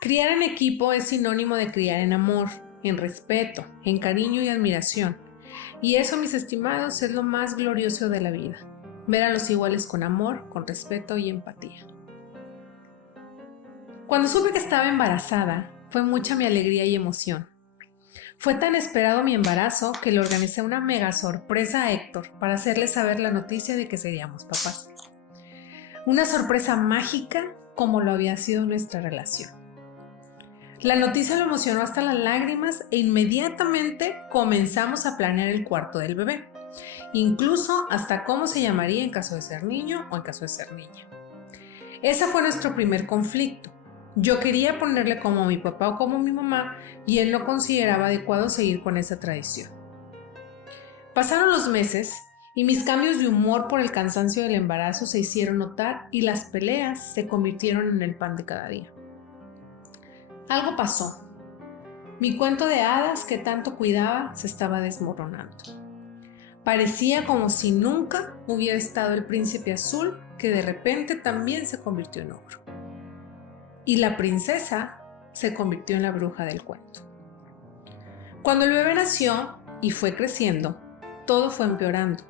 Criar en equipo es sinónimo de criar en amor, en respeto, en cariño y admiración. Y eso, mis estimados, es lo más glorioso de la vida. Ver a los iguales con amor, con respeto y empatía. Cuando supe que estaba embarazada, fue mucha mi alegría y emoción. Fue tan esperado mi embarazo que le organicé una mega sorpresa a Héctor para hacerle saber la noticia de que seríamos papás. Una sorpresa mágica como lo había sido nuestra relación. La noticia lo emocionó hasta las lágrimas e inmediatamente comenzamos a planear el cuarto del bebé, incluso hasta cómo se llamaría en caso de ser niño o en caso de ser niña. Ese fue nuestro primer conflicto. Yo quería ponerle como mi papá o como mi mamá y él no consideraba adecuado seguir con esa tradición. Pasaron los meses y mis cambios de humor por el cansancio del embarazo se hicieron notar y las peleas se convirtieron en el pan de cada día. Algo pasó. Mi cuento de hadas que tanto cuidaba se estaba desmoronando. Parecía como si nunca hubiera estado el príncipe azul que de repente también se convirtió en ogro. Y la princesa se convirtió en la bruja del cuento. Cuando el bebé nació y fue creciendo, todo fue empeorando.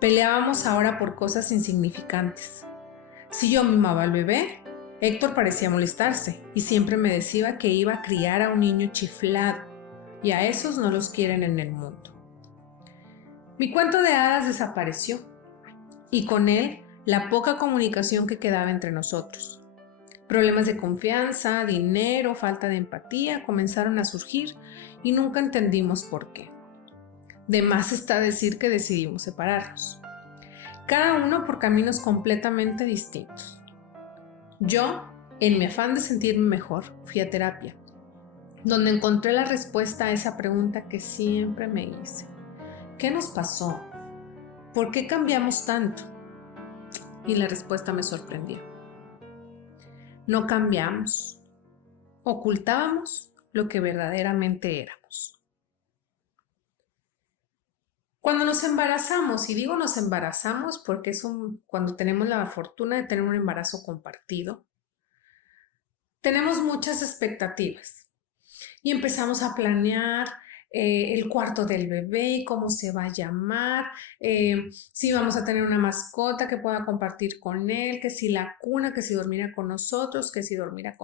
Peleábamos ahora por cosas insignificantes. Si yo mimaba al bebé, Héctor parecía molestarse y siempre me decía que iba a criar a un niño chiflado y a esos no los quieren en el mundo. Mi cuento de hadas desapareció y con él la poca comunicación que quedaba entre nosotros. Problemas de confianza, dinero, falta de empatía comenzaron a surgir y nunca entendimos por qué. De más está decir que decidimos separarnos, cada uno por caminos completamente distintos. Yo, en mi afán de sentirme mejor, fui a terapia, donde encontré la respuesta a esa pregunta que siempre me hice. ¿Qué nos pasó? ¿Por qué cambiamos tanto? Y la respuesta me sorprendió. No cambiamos, ocultábamos lo que verdaderamente éramos. Cuando nos embarazamos, y digo nos embarazamos porque cuando tenemos la fortuna de tener un embarazo compartido, tenemos muchas expectativas y empezamos a planear el cuarto del bebé, cómo se va a llamar, si vamos a tener una mascota que pueda compartir con él, que si la cuna, que si dormirá con nosotros, que si dormirá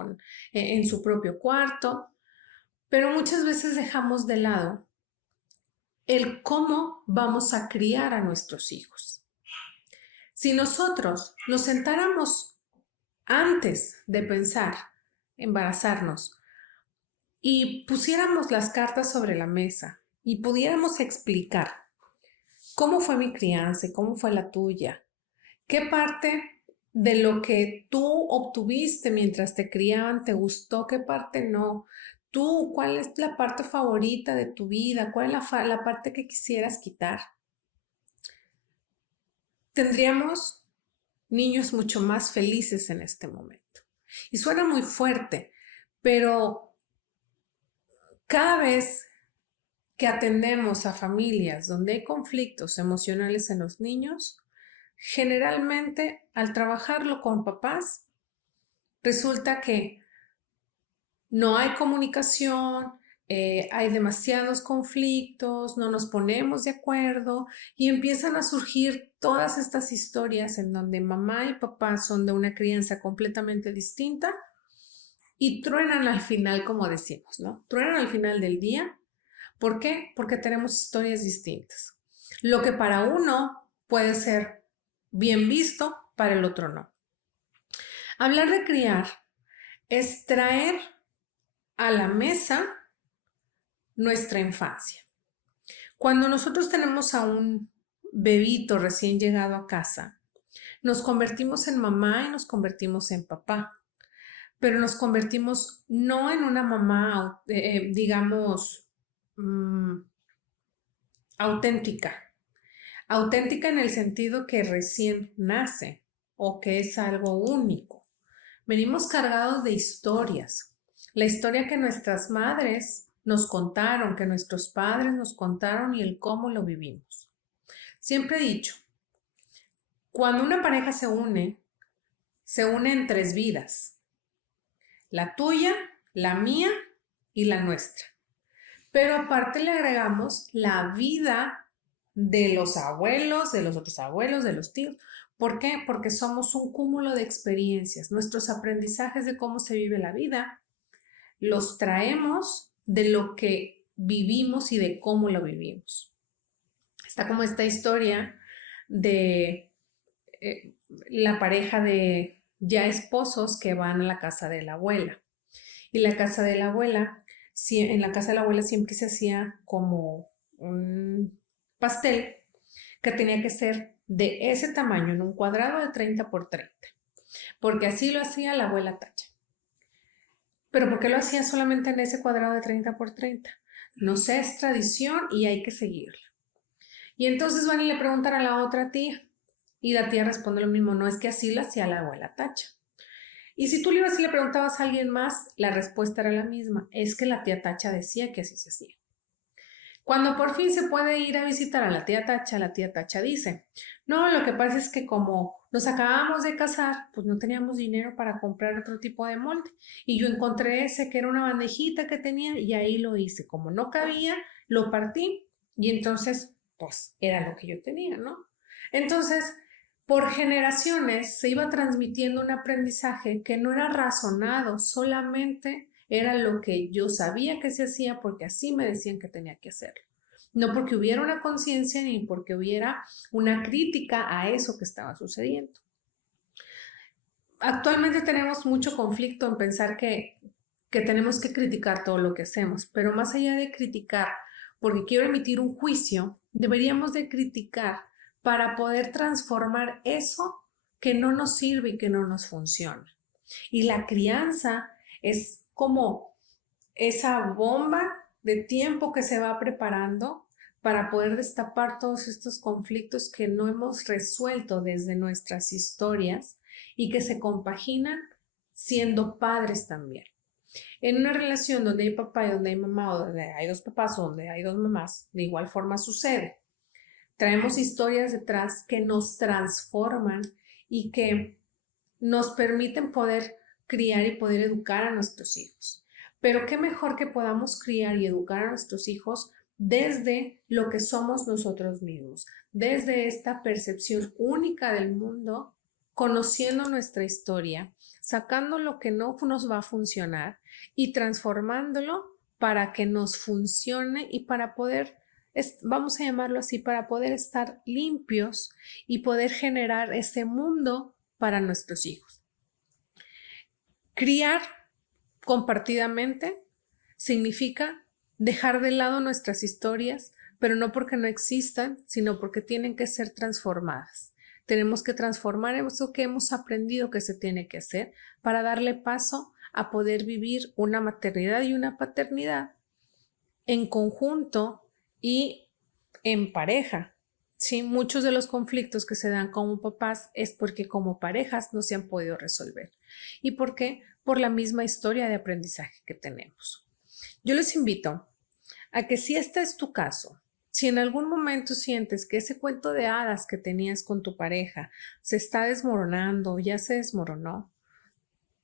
en su propio cuarto. Pero muchas veces dejamos de lado el cómo vamos a criar a nuestros hijos. Si nosotros nos sentáramos antes de pensar embarazarnos y pusiéramos las cartas sobre la mesa y pudiéramos explicar cómo fue mi crianza y cómo fue la tuya, qué parte de lo que tú obtuviste mientras te criaban te gustó, qué parte no, tú, cuál es la parte favorita de tu vida, cuál es la parte que quisieras quitar. Tendríamos niños mucho más felices en este momento. Y suena muy fuerte, pero cada vez que atendemos a familias donde hay conflictos emocionales en los niños, generalmente al trabajarlo con papás, resulta que no hay comunicación, hay demasiados conflictos, no nos ponemos de acuerdo y empiezan a surgir todas estas historias en donde mamá y papá son de una crianza completamente distinta y truenan al final, como decimos, ¿no? Truenan al final del día. ¿Por qué? Porque tenemos historias distintas. Lo que para uno puede ser bien visto, para el otro no. Hablar de criar es traer a la mesa nuestra infancia. Cuando nosotros tenemos a un bebito recién llegado a casa, nos convertimos en mamá y nos convertimos en papá, pero nos convertimos no en una mamá, digamos, auténtica. Auténtica en el sentido que recién nace o que es algo único. Venimos cargados de historias. La historia que nuestras madres nos contaron, que nuestros padres nos contaron y el cómo lo vivimos. Siempre he dicho, cuando una pareja se une en tres vidas. la tuya, la mía y la nuestra. Pero aparte le agregamos la vida de los abuelos, de los otros abuelos, de los tíos. ¿Por qué? Porque somos un cúmulo de experiencias. Nuestros aprendizajes de cómo se vive la vida los traemos de lo que vivimos y de cómo lo vivimos. Está como esta historia de la pareja de ya esposos que van a la casa de la abuela. Y la casa de la abuela, en la casa de la abuela siempre se hacía como un pastel que tenía que ser de ese tamaño, en un cuadrado de 30 por 30, porque así lo hacía la abuela Tacha. Pero ¿por qué lo hacía solamente en ese cuadrado de 30 por 30? No sé, es tradición y hay que seguirla. Y entonces van y le preguntan a la otra tía y la tía responde lo mismo, no, es que así lo hacía la abuela Tacha. Y si tú le ibas y le preguntabas a alguien más, la respuesta era la misma, es que la tía Tacha decía que así se hacía. Cuando por fin se puede ir a visitar a la tía Tacha dice, no, lo que pasa es que como nos acabamos de casar, pues no teníamos dinero para comprar otro tipo de molde. Y yo encontré ese que era una bandejita que tenía y ahí lo hice. Como no cabía, lo partí y entonces, pues era lo que yo tenía, ¿no? Entonces, por generaciones se iba transmitiendo un aprendizaje que no era razonado, solamente era lo que yo sabía que se hacía porque así me decían que tenía que hacerlo. No porque hubiera una conciencia ni porque hubiera una crítica a eso que estaba sucediendo. Actualmente tenemos mucho conflicto en pensar que tenemos que criticar todo lo que hacemos, pero más allá de criticar, porque quiero emitir un juicio, deberíamos de criticar para poder transformar eso que no nos sirve y que no nos funciona. Y la crianza es como esa bomba de tiempo que se va preparando para poder destapar todos estos conflictos que no hemos resuelto desde nuestras historias y que se compaginan siendo padres también. En una relación donde hay papá y donde hay mamá, o donde hay dos papás o donde hay dos mamás, de igual forma sucede. Traemos historias detrás que nos transforman y que nos permiten poder criar y poder educar a nuestros hijos. Pero qué mejor que podamos criar y educar a nuestros hijos desde lo que somos nosotros mismos, desde esta percepción única del mundo, conociendo nuestra historia, sacando lo que no nos va a funcionar y transformándolo para que nos funcione y para poder, vamos a llamarlo así, para poder estar limpios y poder generar ese mundo para nuestros hijos. Criar compartidamente significa dejar de lado nuestras historias, pero no porque no existan, sino porque tienen que ser transformadas. Tenemos que transformar eso que hemos aprendido que se tiene que hacer para darle paso a poder vivir una maternidad y una paternidad en conjunto y en pareja. Sí, muchos de los conflictos que se dan como papás es porque como parejas no se han podido resolver. ¿Y por qué? Por la misma historia de aprendizaje que tenemos. Yo les invito a que si este es tu caso, si en algún momento sientes que ese cuento de hadas que tenías con tu pareja se está desmoronando, ya se desmoronó,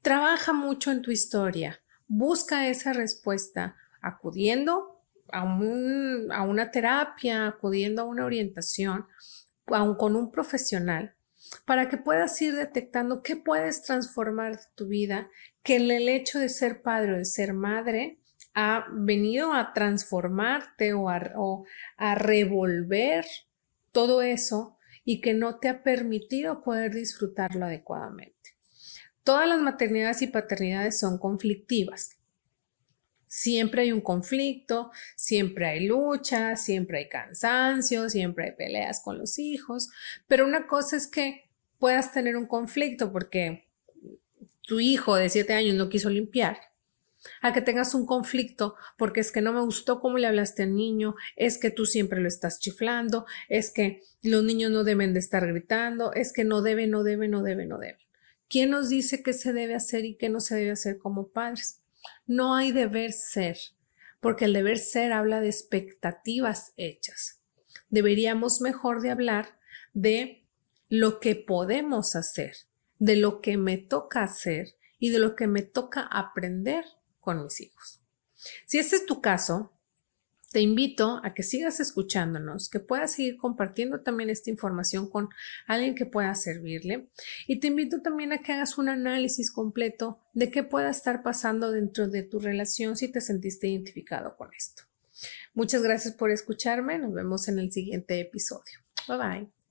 trabaja mucho en tu historia, busca esa respuesta acudiendo a una terapia, acudiendo a una orientación, con un profesional, para que puedas ir detectando qué puedes transformar de tu vida, que en el hecho de ser padre o de ser madre ha venido a transformarte o a revolver todo eso y que no te ha permitido poder disfrutarlo adecuadamente. Todas las maternidades y paternidades son conflictivas. Siempre hay un conflicto, siempre hay lucha, siempre hay cansancio, siempre hay peleas con los hijos, pero una cosa es que puedas tener un conflicto porque tu hijo de 7 años no quiso limpiar, a que tengas un conflicto porque es que no me gustó cómo le hablaste al niño, es que tú siempre lo estás chiflando, es que los niños no deben de estar gritando, es que no debe, no debe, no debe, no debe. ¿Quién nos dice qué se debe hacer y qué no se debe hacer como padres? No hay deber ser, porque el deber ser habla de expectativas hechas. Deberíamos mejor de hablar de lo que podemos hacer, de lo que me toca hacer y de lo que me toca aprender con mis hijos. Si este es tu caso, te invito a que sigas escuchándonos, que puedas seguir compartiendo también esta información con alguien que pueda servirle. Y te invito también a que hagas un análisis completo de qué pueda estar pasando dentro de tu relación si te sentiste identificado con esto. Muchas gracias por escucharme. Nos vemos en el siguiente episodio. Bye bye.